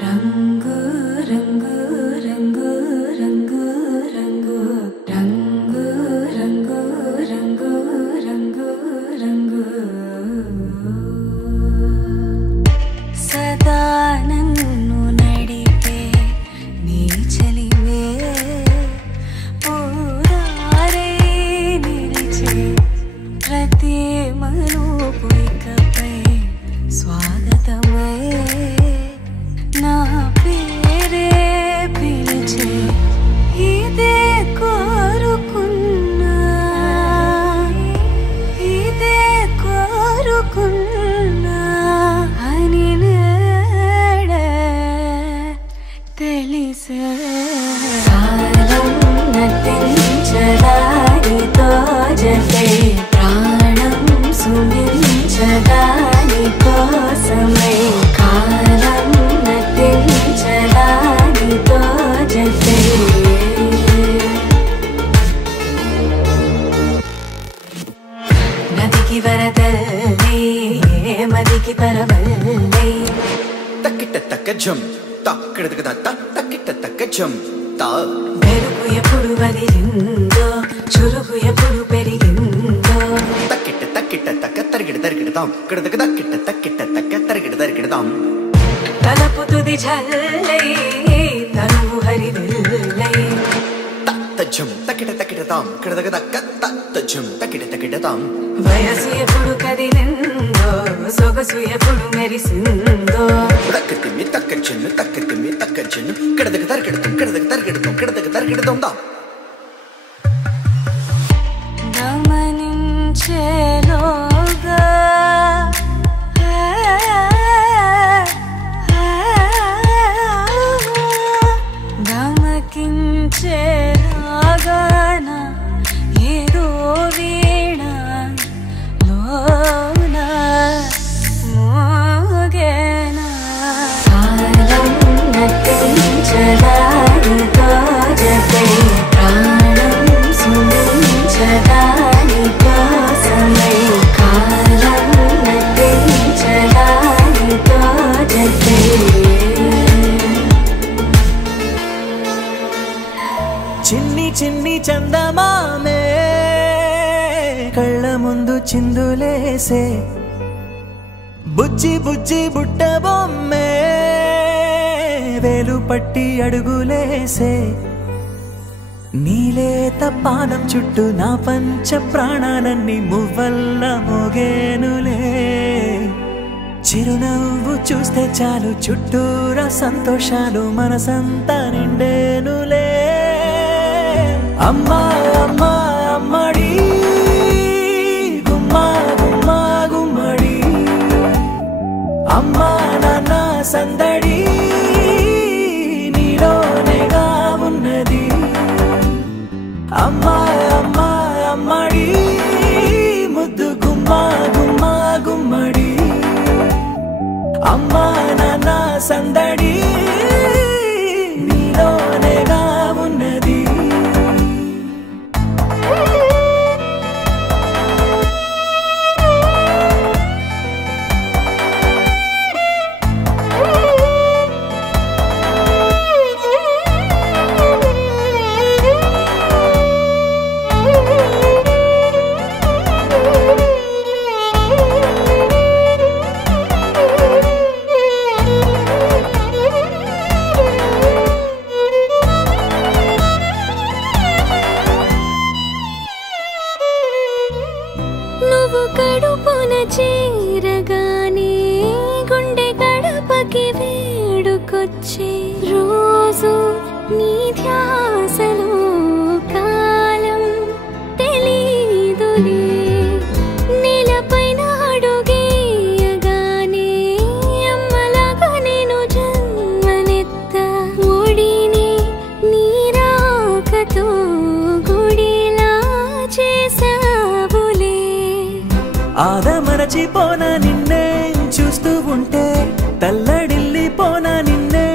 రంగు రంగు రంగు రంగు రంగు రంగు రంగు రంగు రంగు రంగు సదా నన్ను నడిపే నీ చలివే పూరారే నిలిచే ప్రతి మలుపు ఇకపై స్వాగతమై నా పేరే పిలిచే ఇదే కోరుకున్నా ఇదే కోరుకున్నా అని నేడే తెలిసే కాలం నటించడానితో జతే ప్రాణం సుమించడాని కోసమై కాలం నటించడానితో జతే నదికి వరదల్లే మదికి పరవల్లే తక్కిట తక్క జం తక్కిడతక దత్త తక్కిట తక్క జం తా మెరుగు ఎప్పుడు వదిలిందో చురుగు ఎప్పుడు పెరిగిందో తక్కిట తక్కిట తక్క తరిగిడ తరిగిడతాం కిడతక తక్కిట తక్కిట తక్క తరిగిడ తరిగిడతాం తలపు తుది జల్లై తనువు హరివెల్లై తత్త జం తక్కిట తక్కిడతాం కిడతక తక్క తత్త జం తక్కిట తక్కిడతాం వయసు ఎప్పుడు కదిలిందో సొగసు ఎప్పుడు మెరిసిందో తక్కతిమ్మి తక్క చెన్ను తక్కతిమ్మి తక్క చెన్ను కిడతక తరిగిడతాం కిడతక తరిగిడతాం కిడతక తరిగిడతాం దా గమనించేలోగా గమకించేలాగాన ఏదో వీణ లోన మోగేనా కాలం నటించడానితో జతే ప్రాణం సుమించడాని కోసమై కాలం నటించడానితో జతే చిన్ని చిన్ని చందమామే కళ్ళ ముందు చిందులేసే బుజ్జి బుజ్జి బుట్ట బొమ్మే వేలు పట్టి అడుగులేసే నీలేత పానం చుట్టూ నా పంచ ప్రాణాలన్నీ మువ్వల్ల మోగేనులే చిరునవ్వు చూస్తే చాలు చుట్టూరా సంతోషాలు మనసంతా నిండేనులే అమ్మా అమ్మా అమ్మడి గుమ్మా గుమ్మా గుమ్మడి అమ్మా నాన్న సందడి నీలోనేగా ఉన్నది అమ్మా అమ్మా అమ్మడి ముద్దు గుమ్మా గుమ్మా గుమ్మడి అమ్మా నాన్న సందడి నీలోనేగా ఉన్నది నువ్వు కడుపున చేరగానే గుండె గడపకి వేడుకొచ్చే రోజు నీ ధ్యాసలో కాలం తెలీదులే నేలపైన అడుగేయగానే అమ్మలాగా నేను జన్మనెత్త ఒడిని నీ రాకతో గుడిలా చేసావులే ఆదమరచిపోనా నిన్నే చూస్తూ ఉంటే తల్లడిల్లిపోనా నిన్నే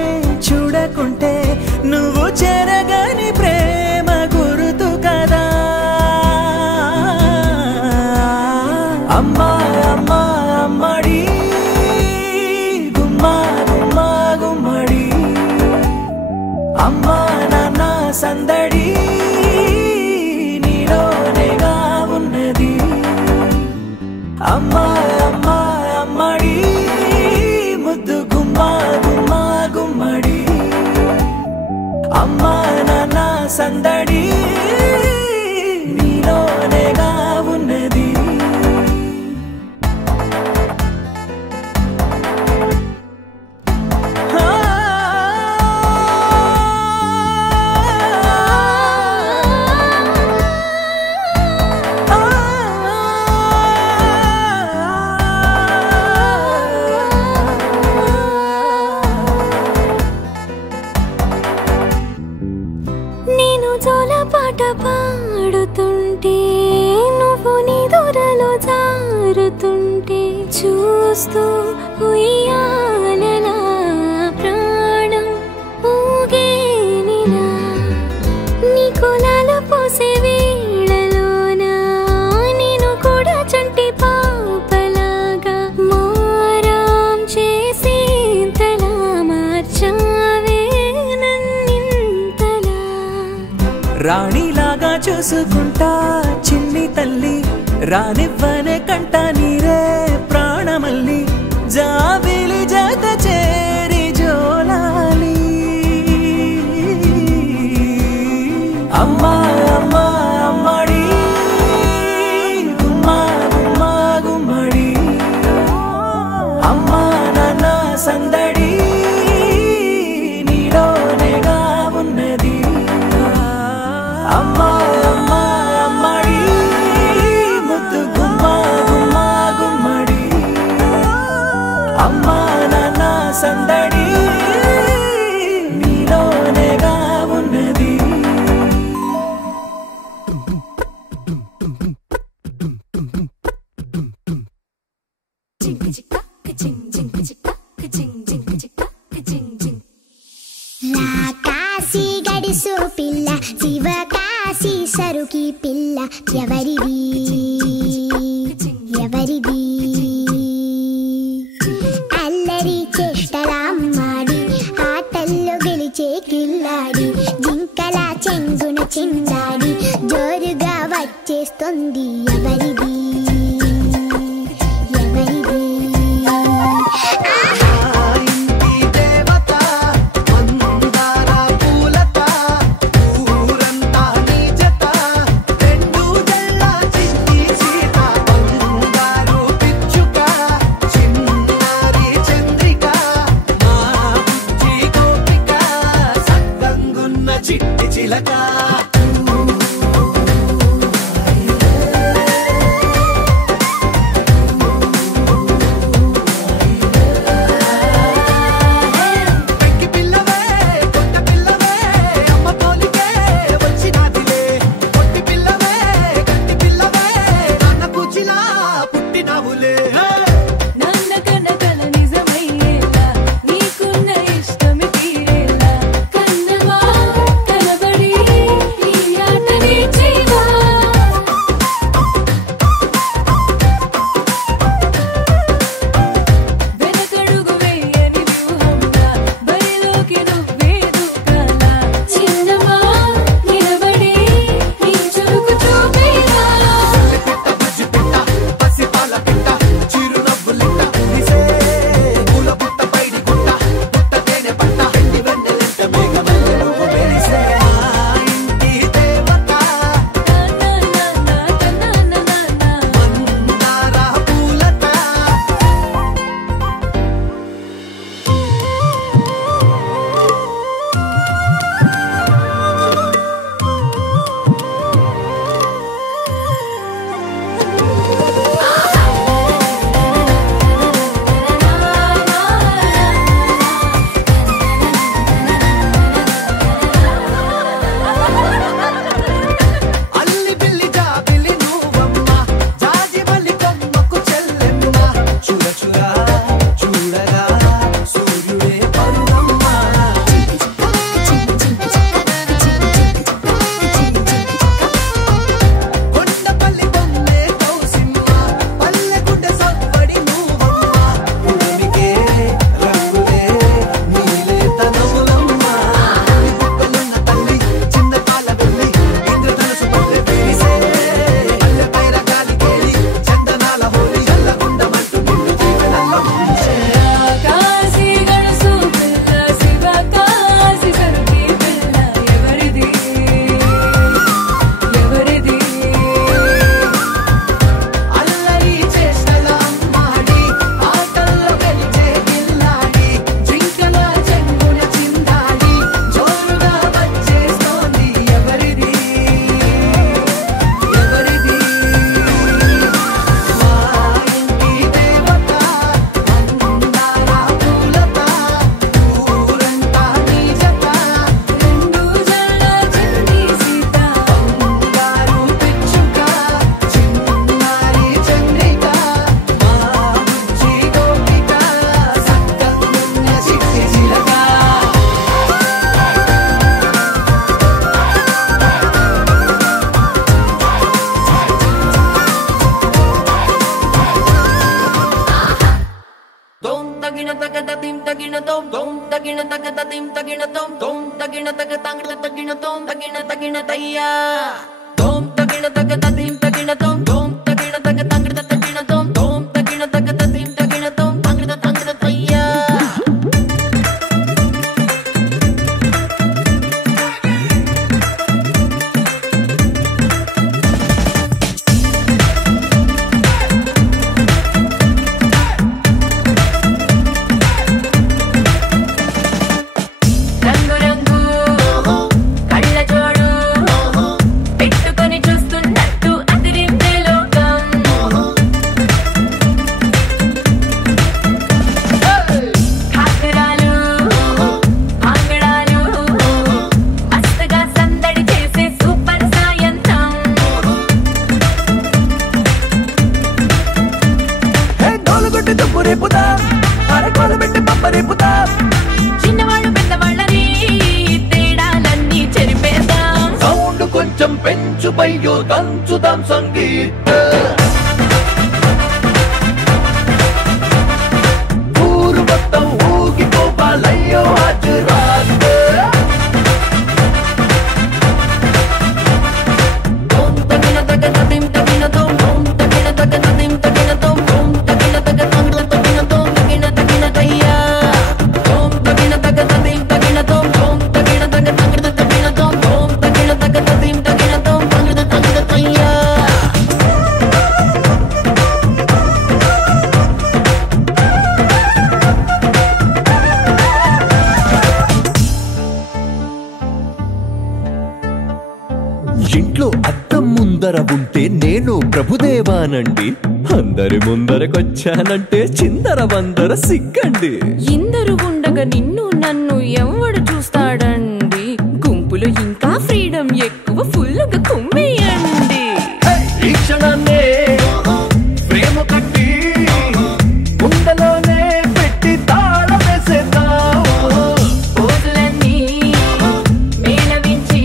చూడకుంటే నువ్వు చెరగని ప్రేమ గురుతు కదా అమ్మా అమ్మా అమ్మడి గుమ్మా గుమ్మా గుమ్మడి అమ్మా నాన్న సందడి నీలోనేగా ఉన్నది అమ్మా అమ్మా అమ్మడి ముద్దు గుమ్మా గుమ్మా గుమ్మడి అమ్మా నాన్న సందడి నీలోనేగా ఉన్నది నేను జోలపాట పాడుతుంటే నువ్వు నీ దూరలో జారుతుంటే చూస్తూ ఉయ్యాలలా ప్రాణం ఊగేనిలా నీ కులాల పోసే వేళలోన నేను కూడా చంటి పాపలాగా మారాం చేసేంతలా మార్చావే నన్నింతలా రాణిలాగా చూసుకుంటా చిన్ని తల్లి రానివ్వనే కంట నీరే ప్రాణమల్లి జాబిలి జత చేరి జోలాలి అమ్మా అమ్మా అమ్మడి గుమ్మా గుమ్మా గుమ్మడి అమ్మా నాన్న సందడి నీలోనేగా ఉన్నది అమ్మా అమ్మా అమ్మడి ముద్దు గుమ్మా గుమ్మా గుమ్మడి అమ్మా నాన్న సందడి నీలోనేగా ఉన్నది కాశీ గడిసు పిల్ల శివ కాశీ సరుకి పిల్ల ఎవరిది ఎవరిది అల్లరి చేష్టలామ్మాడి ఆటల్లో గెలిచే కిల్లాడి జింకల చెంగున చిందాడి జోరుగా వచ్చేస్తుంది ఎవరిది ఎవరిది చిట్టి చిలక tagina tagada tim tagina tom tom tagina tagada tim tagina tom tom tagina tagatangda tagina tom tagina tayya tom tagina tagada tim tagina tom tom tagina tagatangda tagina tom tom tagina tagada tim tagina tom tagina tayya చిన్నవాళ్ళు పెద్దవాళ్ళని తేడాలన్నీ చెరిపేద్దాం sound కొంచెం పెంచు బయ్యో దంచుదాం సంగీత ఊరు మొత్తం ఊగిపోవాలయ్యో హాజరాత్ tom tagina tagada tim tagina tom tom tagina tagada tim tagina tom tom tagina tagatangda tagina tom tagina tayya tom tagina tagada tim tagina tom tom tagina tagatangda tagina tom tom tagina tagada tim tagina tom tagina tayya ఇంట్లో అద్దం ముందర ఉంటే నేను ప్రభుదేవానండి అందరి ముందరకొచ్చానంటే చిందర వందర సిగ్గండి ఇందరు ఉండగా నిన్ను నన్ను ఎవడు చూస్తాడండి గుంపులో ఇంకా ఫ్రీడమ్ ఎక్కువ ఫుల్గా కుమ్మేయండి ఈ క్షణాన్నే ప్రేమ కట్టి గుండెలోనే పెట్టి తాళం వేసేద్దాం రోజులన్నీ మేళవించి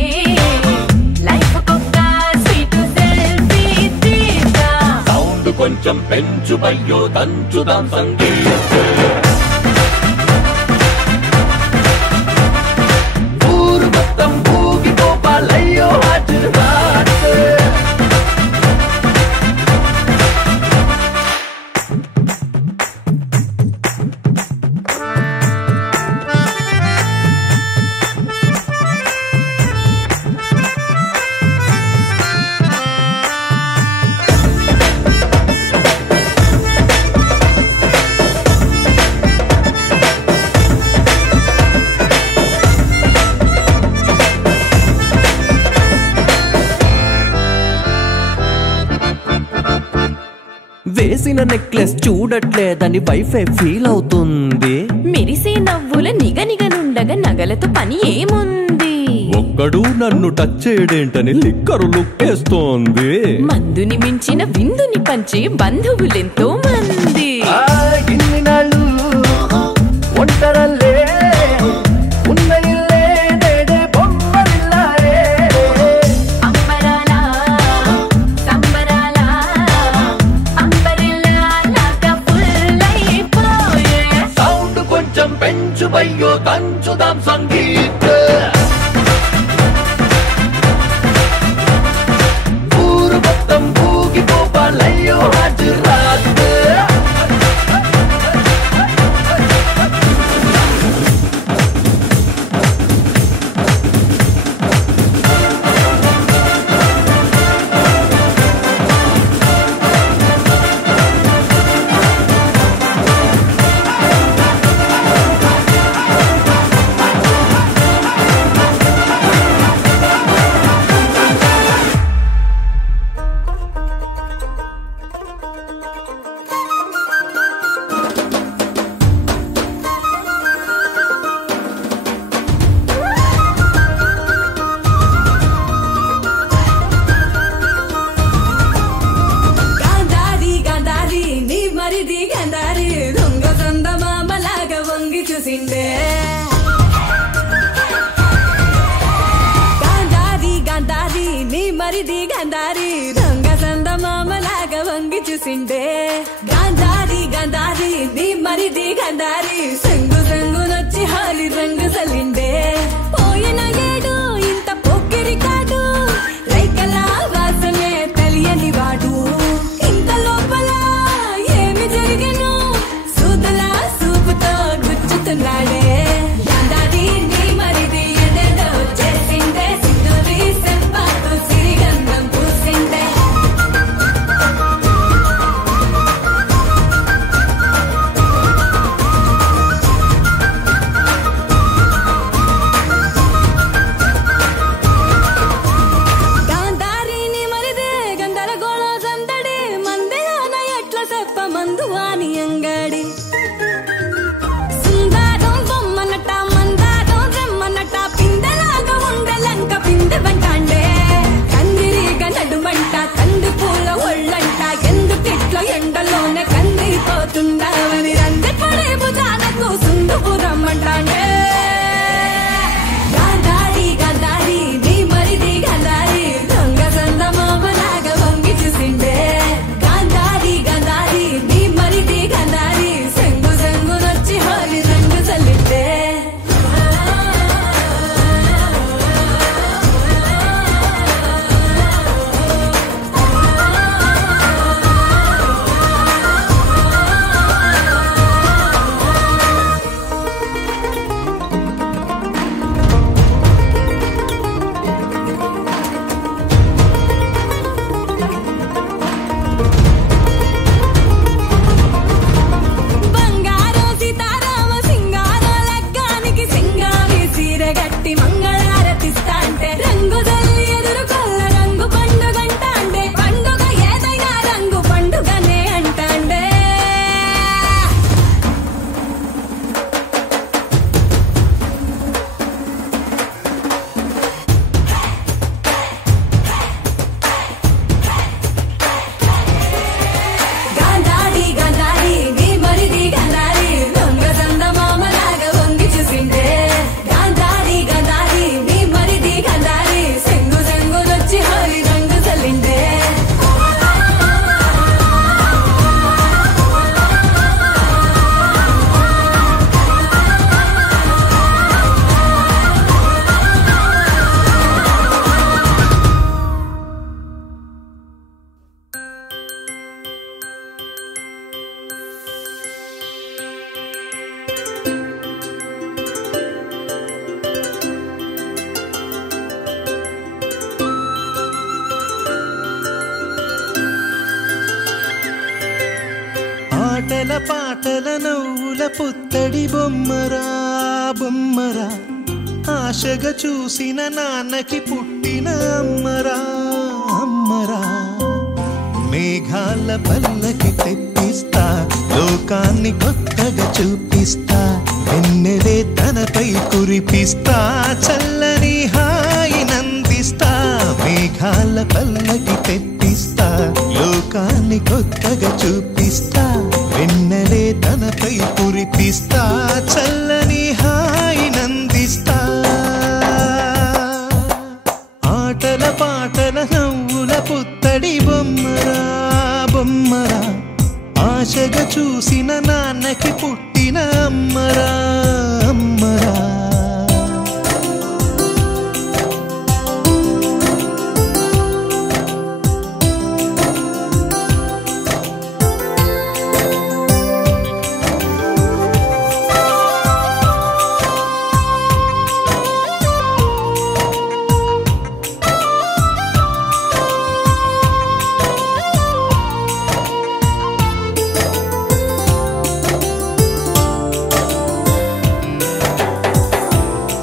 లైఫ్ కొక్క స్వీట్ సెల్ఫీ తీద్దా సౌండ్ కొంచెం పెంచు బయ్యో దంచుదాం సంగీత ఊరు మొత్తం ఊగిపోవాలయ్యో హాజరాత్ వేసిన నెక్లెస్ చూడట్లేదని వైఫై ఫీల్ అవుతుంది మెరిసే నవ్వుల నిగనిగనుండగా నగలతో పని ఏముంది ఒక్కడు నన్ను టచ్ చేయడేంటని లిక్కరు లుక్కేస్తోంది మందుని మించిన విందుని పంచే బంధువులెంతో మంది ఇన్ని నాళ్ళు ఒంటరల్లే ఉన్న ఇల్లే నేడే బొమ్మలిల్లారే అంబరాల సంబరాల అంబరిల్లా లాగా ఫుల్ అయిపోయే సౌండ్ కొంచెం పెంచు బయ్యో దంచుదాం సంగీత ఊరు మొత్తం ఊగిపోవాలయ్యో హాజరాత్ చూసిండే గాంధారి గాంధారి నీ మరిది గాంధారి రంగ సంద మామలాగా వంగి చూసిండే గాంధారి గాంధారి నీ మరిది గంధారి సంగు సంగునొచ్చి హాలి రంగు సలిండే పోయిన ఏడు ఇంత పొక్కిరి కాదు రైకలా వాసనే తెలియని వాడు ఇంత లోపల ఏమి జరిగను సూదలా సూపుతో గుచ్చుతున్నాడే గంధారి నీ మరిది ఎదేదో చేసిందే సింధూరి సెంపాకు సిరిగంధం పూసిందే ఎండలోనే కందిపోతుండవని రంది పడే భుజాలకు సుందుకు రమ్మంటాండే గాంధారి గాంధారి నీ మరిది గాంధారి దొంగ సందమామలాగా వంగి చూసిండే గాంధారి గాంధారి నీ మరిది గాంధారి సంగు సంగునొచ్చి హోలీ రంగు చల్లిండే మంగళారతిస్తాంటే రంగు జల్లి ఎదురు కొల్ల రంగు పండుగంట అంటే పండుగ ఏదైనా రంగు పండుగనే అంటాండే గాంధారి గాంధారి నీ మరిది గాంధారి దొంగ సందమామలాగా వంగి చూసిండే గాంధారి గాంధారి నీ మరిది గాంధారి సంగు సంగునొచ్చి హోలీ రంగు చల్లిండే ఆటల పాటల నవ్వుల పుత్తడి బొమ్మరా బొమ్మరా ఆశగా చూసిన నాన్నకి పుట్టిన అమ్మరా అమ్మరా మేఘాల పల్లకి తెప్పిస్తా లోకాన్ని కొత్తగా చూపిస్తా వెన్నెలే తనపై కురిపిస్తా చల్లని హాయినందిస్తా మేఘాల పల్లకి తెప్పిస్తా లోకాన్ని కొత్తగా చూపిస్తా వెన్నెలే తనపై కురిపిస్తా చల్లని హాయినందిస్తా ఆటల పాటల నవ్వుల పుత్తడి బొమ్మరా బొమ్మరా ఆశగా చూసిన నాన్నకి పుట్టిన అమ్మరా అమ్మరా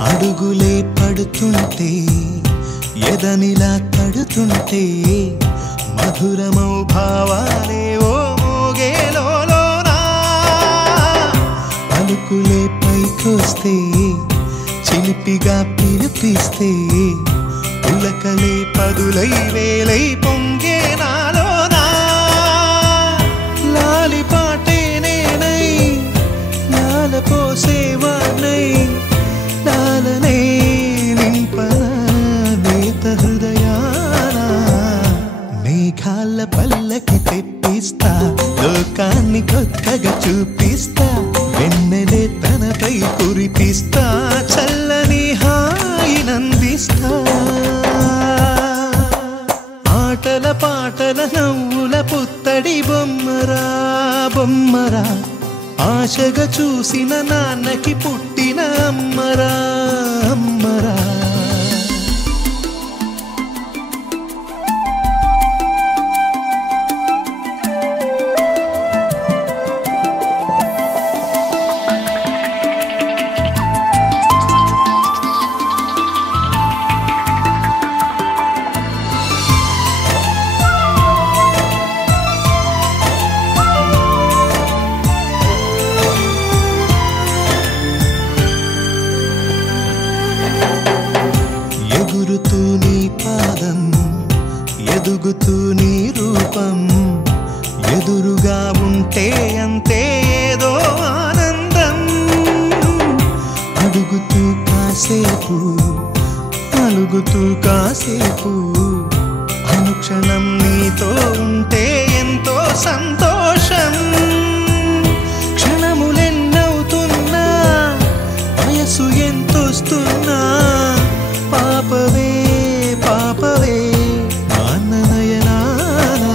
అడుగులే పడుతుంటే ఎదనిలా తడుతుంటే మధురమౌ భావాలే ఓ మోగేలోనా పలుకులే పైకొస్తే చిలిపిగా పిలిపిస్తే ఉలకలే పదులై వేలై పొంగే నాలోనా లాలి పాటే నేనై లాల పోసేవాణ్ణై లాలనే నింపన నేత హృదయాన మేఘాల పల్లకి తెప్పిస్తా లోకాన్ని కొత్తగా చూపిస్తా కురిపిస్తా చల్లని హాయినందిస్తా ఆటల పాటల నవ్వుల పుత్తడి బొమ్మరా బొమ్మరా ఆశగా చూసిన నాన్నకి పుట్టిన అమ్మరా అమ్మరా ఎగురుతూ నీ పాదం ఎదుగుతూ నీ రూపం ఎదురుగా ఉంటే అంతే ఏదో ఆనందం అడుగుతూ కాసేపు అలుగుతూ కాసేపు అనుక్షణం నీతో ఉంటే ఎంతో సంతోషం క్షణములెన్నవుతున్నా వయసు ఎంతొస్తున్నా పాపవే పాపవే నాన్ననయనానా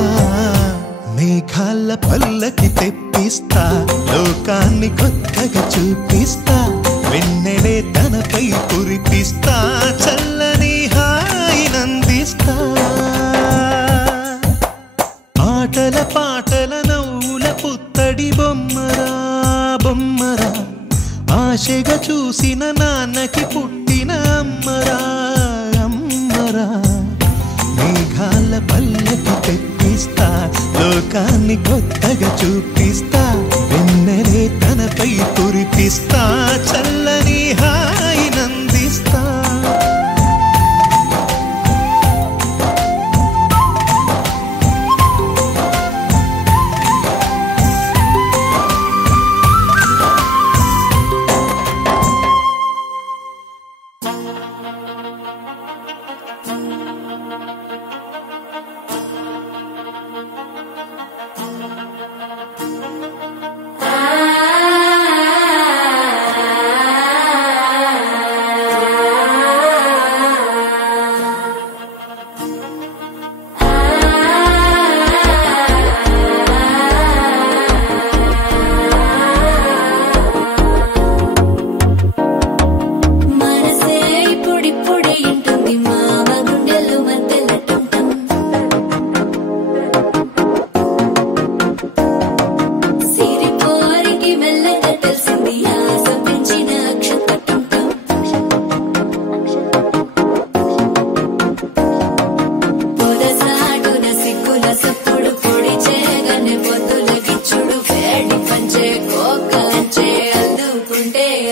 మేఘాల పల్లకి తెప్పిస్తా లోకాన్ని కొత్తగా చూపిస్తా వెన్నెలే తనపై కురిపిస్తా చల్లని హాయినందిస్తా ఆటల పాటల నవ్వుల పుత్తడి బొమ్మరా బొమ్మరా ఆశగా చూసిన నాన్నకి పుట్టిన అమ్మరా అమ్మరా మేఘాల పల్లకి తెప్పిస్తా లోకాన్ని కొత్తగా చూపిస్తా వెన్నెలే తనపై కురిపిస్తా చల్లని హాయినందిస్తా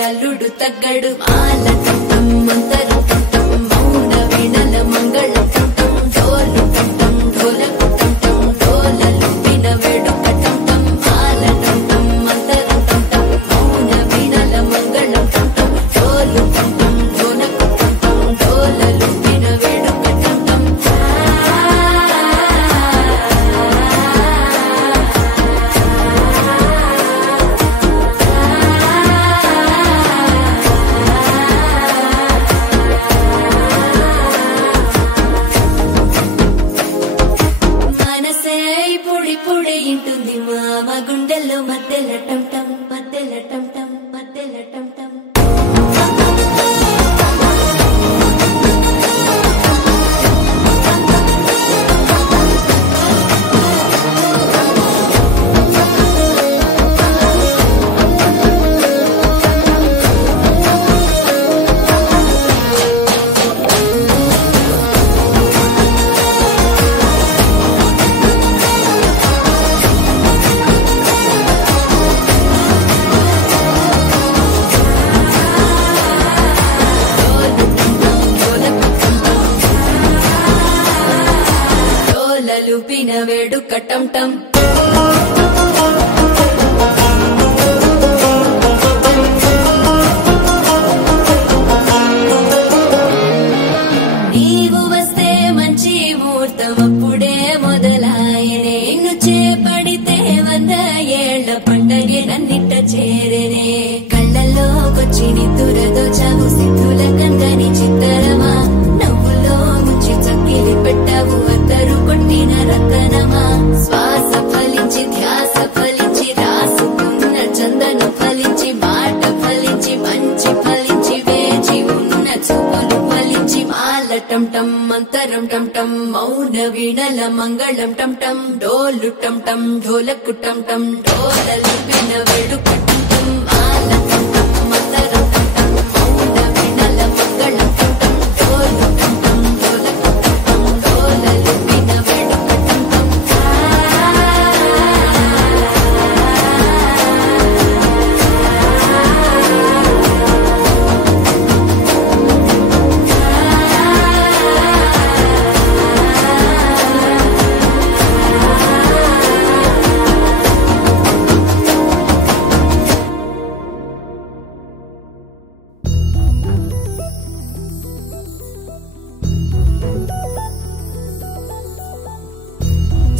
అల్లుడు తగ్గడు మాల కంఠం మంతర కంఠం మౌన వీణల మంగళ కంఠం డోలు కంఠం ఢోలకు కంఠం డోలలు విన వేడుక కంఠం మాల కంఠం మంతర కంఠం మౌన వీణల మంగళ కంఠం డోలు కంఠం ఢోలకు కంఠం డోలలు విన వేడుక కంఠం ఇంటుంది మామ గుండెల్లో మధ్యల టంటం మధ్యల టంటం మధ్యల టంటం లూపిన వేడుక టంటం నీవు వస్తే మంచి ముహూర్తం అప్పుడే మొదలాయనే నిన్ను చేపడితే 100 ఏళ్ల పండగే నన్నిట్ట చేరేనే కళ్ళల్లోకొచ్చి చిని దురదోచావు సిద్ధుల కందని చిత్తరమా నవ్వులో ముంచి చక్కిలి పెట్టావు అద్దరు కొట్టిన రతనమా శ్వాస ఫలించి ధ్యాస ఫలించి రాసుకున్న చందను ఫలించి మాట ఫలించి మంచి ఫలించి వేచి ఉన్న చూపులు ఫలించి మాల టం టం మంతరం టం టం మౌన వీణల మంగళం టం టం డోలు టం టం ఢోలకు టం టం డోలలు విన వేడుక టం టం మాల టం టం మంతరం టం టం మౌన వీణల మంగళం టం టం డోలు టం టం ఢోలకు టం టం డోలలు విన వేడుక టం టం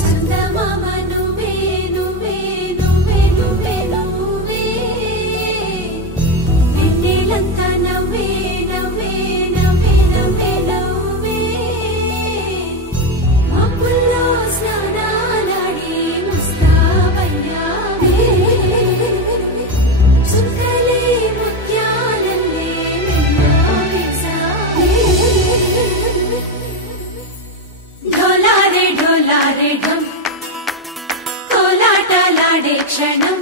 చందమామ నువ్వే నువ్వే నువ్వే నువ్వే నువ్వే వెన్నెలంతా నవ్వే నవ్వే నవ్వే నవ్వే నవ్వే మబ్బుల్లో స్నానాలాడి ముస్తాబయ్యావే చుక్కలే ముత్యాలల్లే నిన్నవేశావే ఢోలారే ఢోలారే ఢం కోలాటలాడే క్షణం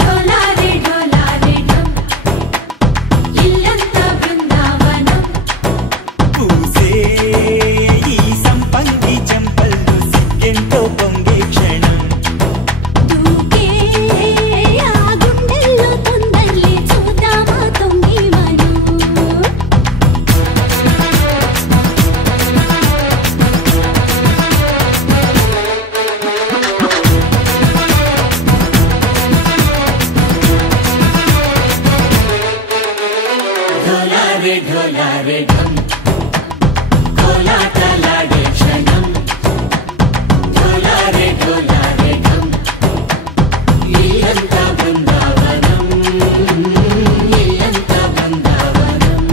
ఢోలారే ఢోలారే ఢం ఇల్లంతా బృందావనం పూసే ఈ సంపంగి చెంపల్లో సిగ్గెంతో పొంగే క్షణం దూకే ఆ గుండెల్లో తొందల్లి చూద్దామా తొంగి మనం ఢోలారే ఢోలారే ఢం కోలాటలాడే క్షణం ఢోలారే ఢోలారే ఢం ఇల్లంతా బృందావనం ఇల్లంతా బృందావనం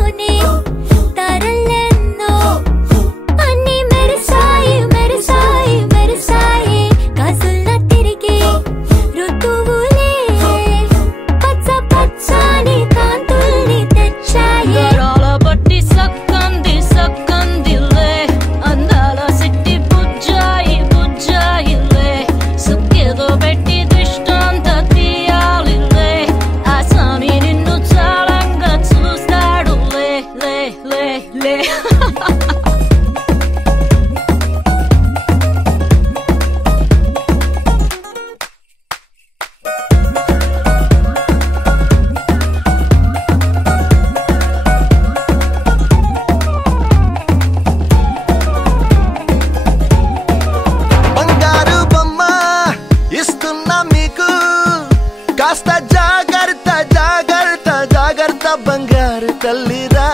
ఆకాశంలోనే తారలెన్నో అన్ని మెరిసాయి మెరిసాయి మెరిసాయి కాసుల్లా తిరిగే ఋతువులే పచ్చ పచ్చని కాంతుల్ని తెచ్చాయి గరాల పట్టి సక్కంది సక్కందిలే అందాల సిట్టి బుజ్జాయి బుజ్జాయిలే సుక్కేదో పెట్టి దృష్టాంత తీయాలిలే ఆ స్వామి నిన్ను చాలంగా చూస్తాడు లే లే లే లే బంగారు బొమ్మ ఇస్తున్నా మీకు కాస్త జాగ్రత్త జాగ్రత్త జాగ్రత్త బంగారు తల్లిరా